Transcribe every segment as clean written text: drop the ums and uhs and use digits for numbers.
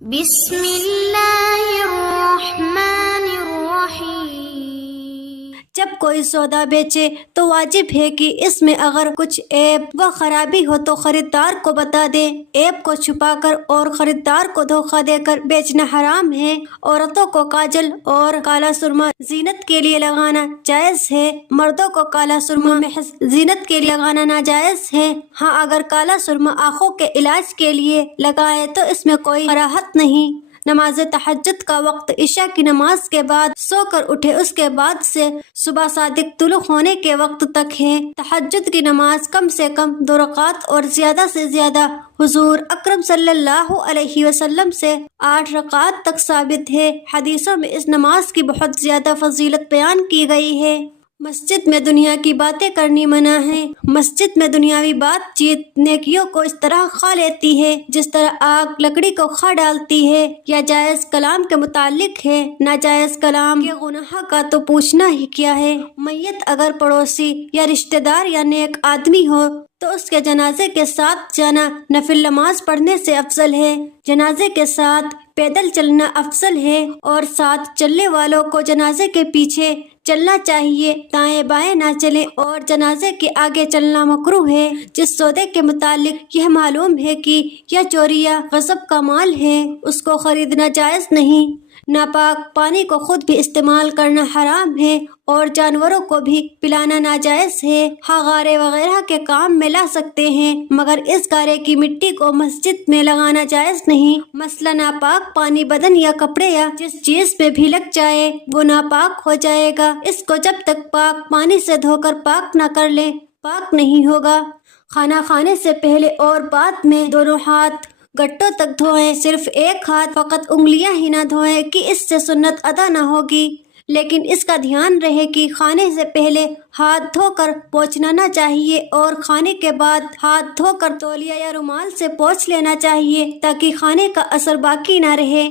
بسم اللہ الرحمن الرحیم۔ جب کوئی سودا بیچے تو واجب ہے کہ اس میں اگر کچھ عیب و خرابی ہو تو خریدار کو بتا دے۔ عیب کو چھپا کر اور خریدار کو دھوکہ دے کر بیچنا حرام ہے۔ عورتوں کو کاجل اور کالا سرما زینت کے لیے لگانا جائز ہے، مردوں کو کالا سرما محض زینت کے لیے لگانا ناجائز ہے۔ ہاں، اگر کالا سرما آنکھوں کے علاج کے لیے لگائے تو اس میں کوئی کراہت نہیں۔ نماز تہجد کا وقت عشاء کی نماز کے بعد سو کر اٹھے، اس کے بعد سے صبح صادق طلوع ہونے کے وقت تک ہے۔ تہجد کی نماز کم سے کم 2 رکعات اور زیادہ سے زیادہ حضور اکرم صلی اللہ علیہ وسلم سے 8 رکعات تک ثابت ہے۔ حدیثوں میں اس نماز کی بہت زیادہ فضیلت بیان کی گئی ہے۔ مسجد میں دنیا کی باتیں کرنی منع ہے۔ مسجد میں دنیاوی بات چیت نیکیوں کو اس طرح کھا لیتی ہے جس طرح آگ لکڑی کو کھا ڈالتی ہے۔ یا جائز کلام کے متعلق ہے، ناجائز کلام کے گناہ کا تو پوچھنا ہی کیا ہے۔ میت اگر پڑوسی یا رشتہ دار یا نیک آدمی ہو تو اس کے جنازے کے ساتھ جانا نفل نماز پڑھنے سے افضل ہے۔ جنازے کے ساتھ پیدل چلنا افضل ہے اور ساتھ چلنے والوں کو جنازے کے پیچھے چلنا چاہیے، دائیں بائیں نہ چلے، اور جنازے کے آگے چلنا مکروہ ہے۔ جس سودے کے متعلق یہ معلوم ہے کہ یہ چوری یا غصب کا مال ہے، اس کو خریدنا جائز نہیں۔ ناپاک پانی کو خود بھی استعمال کرنا حرام ہے اور جانوروں کو بھی پلانا ناجائز ہے۔ ہاں، غارے وغیرہ کے کام میں لا سکتے ہیں مگر اس غارے کی مٹی کو مسجد میں لگانا جائز نہیں۔ مثلا ناپاک پانی بدن یا کپڑے یا جس چیز پہ بھی لگ جائے وہ ناپاک ہو جائے گا۔ اس کو جب تک پاک پانی سے دھو کر پاک نہ کر لیں پاک نہیں ہوگا۔ کھانا کھانے سے پہلے اور بعد میں دونوں ہاتھ گھٹوں تک دھوئیں، صرف ایک ہاتھ فقط انگلیاں ہی نہ دھوئیں کہ اس سے سنت ادا نہ ہوگی، لیکن اس کا دھیان رہے کہ کھانے سے پہلے ہاتھ دھو کر پوچھنا نہ چاہیے اور کھانے کے بعد ہاتھ دھو کر تولیہ یا رومال سے پوچھ لینا چاہیے تاکہ کھانے کا اثر باقی نہ رہے۔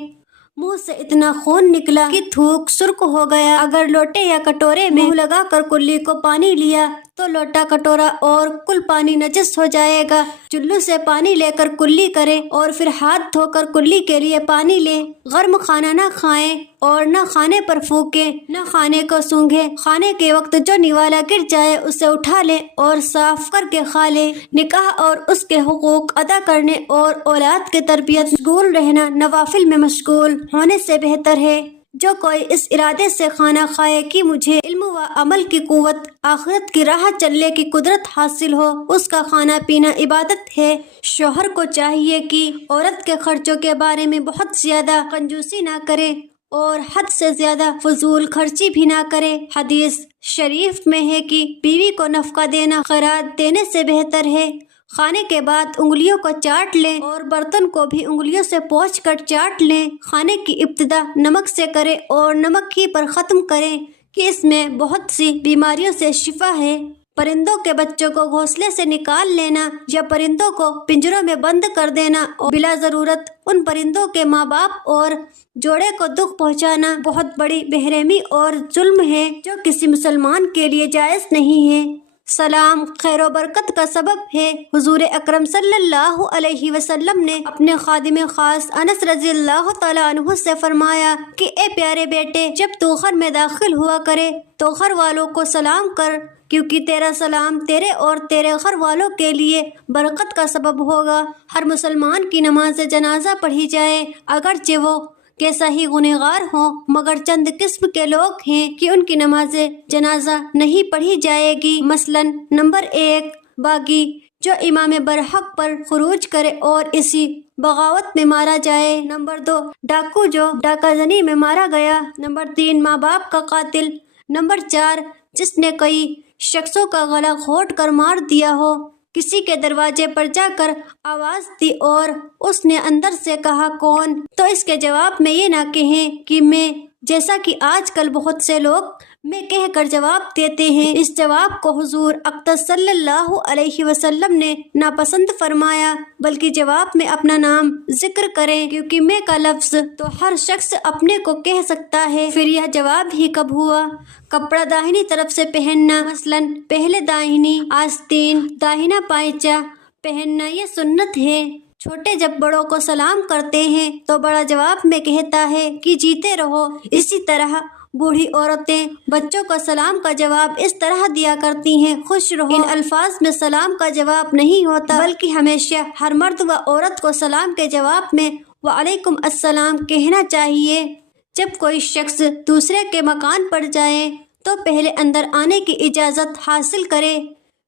منہ سے اتنا خون نکلا کہ تھوک سرخ ہو گیا، اگر لوٹے یا کٹورے میں منہ لگا کر کلی کو پانی لیا تو لوٹا کٹورا اور کل پانی نجس ہو جائے گا۔ چلو سے پانی لے کر کلی کریں اور پھر ہاتھ دھو کر کلی کے لیے پانی لیں۔ گرم کھانا نہ کھائیں اور نہ کھانے پر پھونکیں، نہ کھانے کو سونگھیں۔ کھانے کے وقت جو نوالا گر جائے اسے اٹھا لیں اور صاف کر کے کھا لیں۔ نکاح اور اس کے حقوق ادا کرنے اور اولاد کی تربیت مشغول رہنا نوافل میں مشغول ہونے سے بہتر ہے۔ جو کوئی اس ارادے سے کھانا کھائے کہ مجھے علم و عمل کی قوت، آخرت کی راہ چلنے کی قدرت حاصل ہو، اس کا کھانا پینا عبادت ہے۔ شوہر کو چاہیے کہ عورت کے خرچوں کے بارے میں بہت زیادہ کنجوسی نہ کرے اور حد سے زیادہ فضول خرچی بھی نہ کرے۔ حدیث شریف میں ہے کہ بیوی کو نفقہ دینا خیرات دینے سے بہتر ہے۔ کھانے کے بعد انگلیوں کو چاٹ لیں اور برتن کو بھی انگلیوں سے پوچھ کر چاٹ لیں۔ کھانے کی ابتدا نمک سے کریں اور نمک ہی پر ختم کریں کہ اس میں بہت سی بیماریوں سے شفا ہے۔ پرندوں کے بچوں کو گھونسلے سے نکال لینا یا پرندوں کو پنجروں میں بند کر دینا اور بلا ضرورت ان پرندوں کے ماں باپ اور جوڑے کو دکھ پہنچانا بہت بڑی بے رحمی اور ظلم ہے جو کسی مسلمان کے لیے جائز نہیں ہے۔ سلام خیر و برکت کا سبب ہے۔ حضور اکرم صلی اللہ علیہ وسلم نے اپنے خادم خاص انس رضی اللہ تعالیٰ عنہ سے فرمایا کہ اے پیارے بیٹے، جب تو گھر میں داخل ہوا کرے تو گھر والوں کو سلام کر، کیونکہ تیرا سلام تیرے اور تیرے گھر والوں کے لیے برکت کا سبب ہوگا۔ ہر مسلمان کی نماز جنازہ پڑھی جائے، اگرچہ وہ کیسا ہی گنہگار ہوں، مگر چند قسم کے لوگ ہیں کہ ان کی نماز جنازہ نہیں پڑھی جائے گی۔ مثلاً نمبر 1 باغی، جو امام برحق پر خروج کرے اور اسی بغاوت میں مارا جائے۔ نمبر 2 ڈاکو، جو ڈاکہ زنی میں مارا گیا۔ نمبر 3 ماں باپ کا قاتل۔ نمبر 4 جس نے کئی شخصوں کا گلا گھونٹ کر مار دیا ہو۔ کسی کے دروازے پر جا کر آواز دی اور اس نے اندر سے کہا کون، تو اس کے جواب میں یہ نہ کہیں کہ میں، جیسا کہ آج کل بہت سے لوگ میں کہہ کر جواب دیتے ہیں۔ اس جواب کو حضور اقدس صلی اللہ علیہ وسلم نے ناپسند فرمایا، بلکہ جواب میں اپنا نام ذکر کریں، کیونکہ میں کا لفظ تو ہر شخص اپنے کو کہہ سکتا ہے۔ پھر یہ جواب ہی کب ہوا؟ کپڑا داہنی طرف سے پہننا، مثلاً پہلے داہنی آستین داہنا پائچہ پہننا، یہ سنت ہے۔ چھوٹے جب بڑوں کو سلام کرتے ہیں تو بڑا جواب میں کہتا ہے کہ جیتے رہو۔ اسی طرح بوڑھی عورتیں بچوں کو سلام کا جواب اس طرح دیا کرتی ہیں، خوش رہو۔ ان الفاظ میں سلام کا جواب نہیں ہوتا، بلکہ ہمیشہ ہر مرد و عورت کو سلام کے جواب میں وعلیکم السلام کہنا چاہیے۔ جب کوئی شخص دوسرے کے مکان پر جائے تو پہلے اندر آنے کی اجازت حاصل کرے،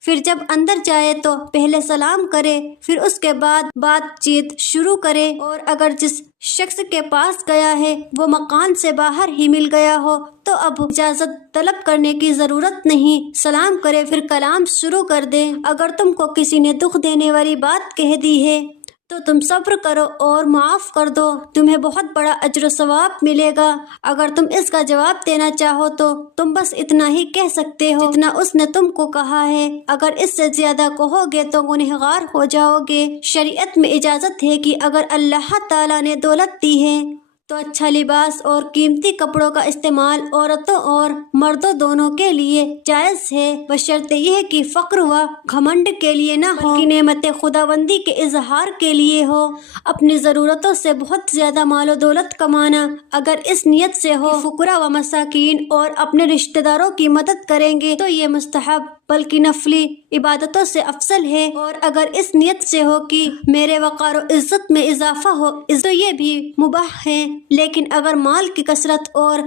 پھر جب اندر جائے تو پہلے سلام کرے، پھر اس کے بعد بات چیت شروع کرے، اور اگر جس شخص کے پاس گیا ہے وہ مکان سے باہر ہی مل گیا ہو تو اب اجازت طلب کرنے کی ضرورت نہیں، سلام کرے پھر کلام شروع کر دے۔ اگر تم کو کسی نے دکھ دینے والی بات کہہ دی ہے تو تم صبر کرو اور معاف کر دو، تمہیں بہت بڑا اجر و ثواب ملے گا۔ اگر تم اس کا جواب دینا چاہو تو تم بس اتنا ہی کہہ سکتے ہو جتنا اس نے تم کو کہا ہے، اگر اس سے زیادہ کہو گے تو گنہگار ہو جاؤ گے۔ شریعت میں اجازت ہے کہ اگر اللہ تعالیٰ نے دولت دی ہے تو اچھا لباس اور قیمتی کپڑوں کا استعمال عورتوں اور مردوں دونوں کے لیے جائز ہے، بشرطے یہ کہ فقر و گھمنڈ کے لیے نہ ہو، بلکہ نعمت خداوندی کے اظہار کے لیے ہو۔ اپنی ضرورتوں سے بہت زیادہ مال و دولت کمانا اگر اس نیت سے ہو فقراء و مساکین اور اپنے رشتہ داروں کی مدد کریں گے تو یہ مستحب بلکہ نفلی عبادتوں سے افضل ہے، اور اگر اس نیت سے ہو کہ میرے وقار و عزت میں اضافہ ہو تو یہ بھی مباح ہے۔ لیکن اگر مال کی کثرت اور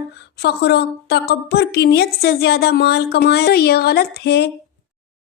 فخر و تکبر کی نیت سے زیادہ مال کمائے تو یہ غلط ہے۔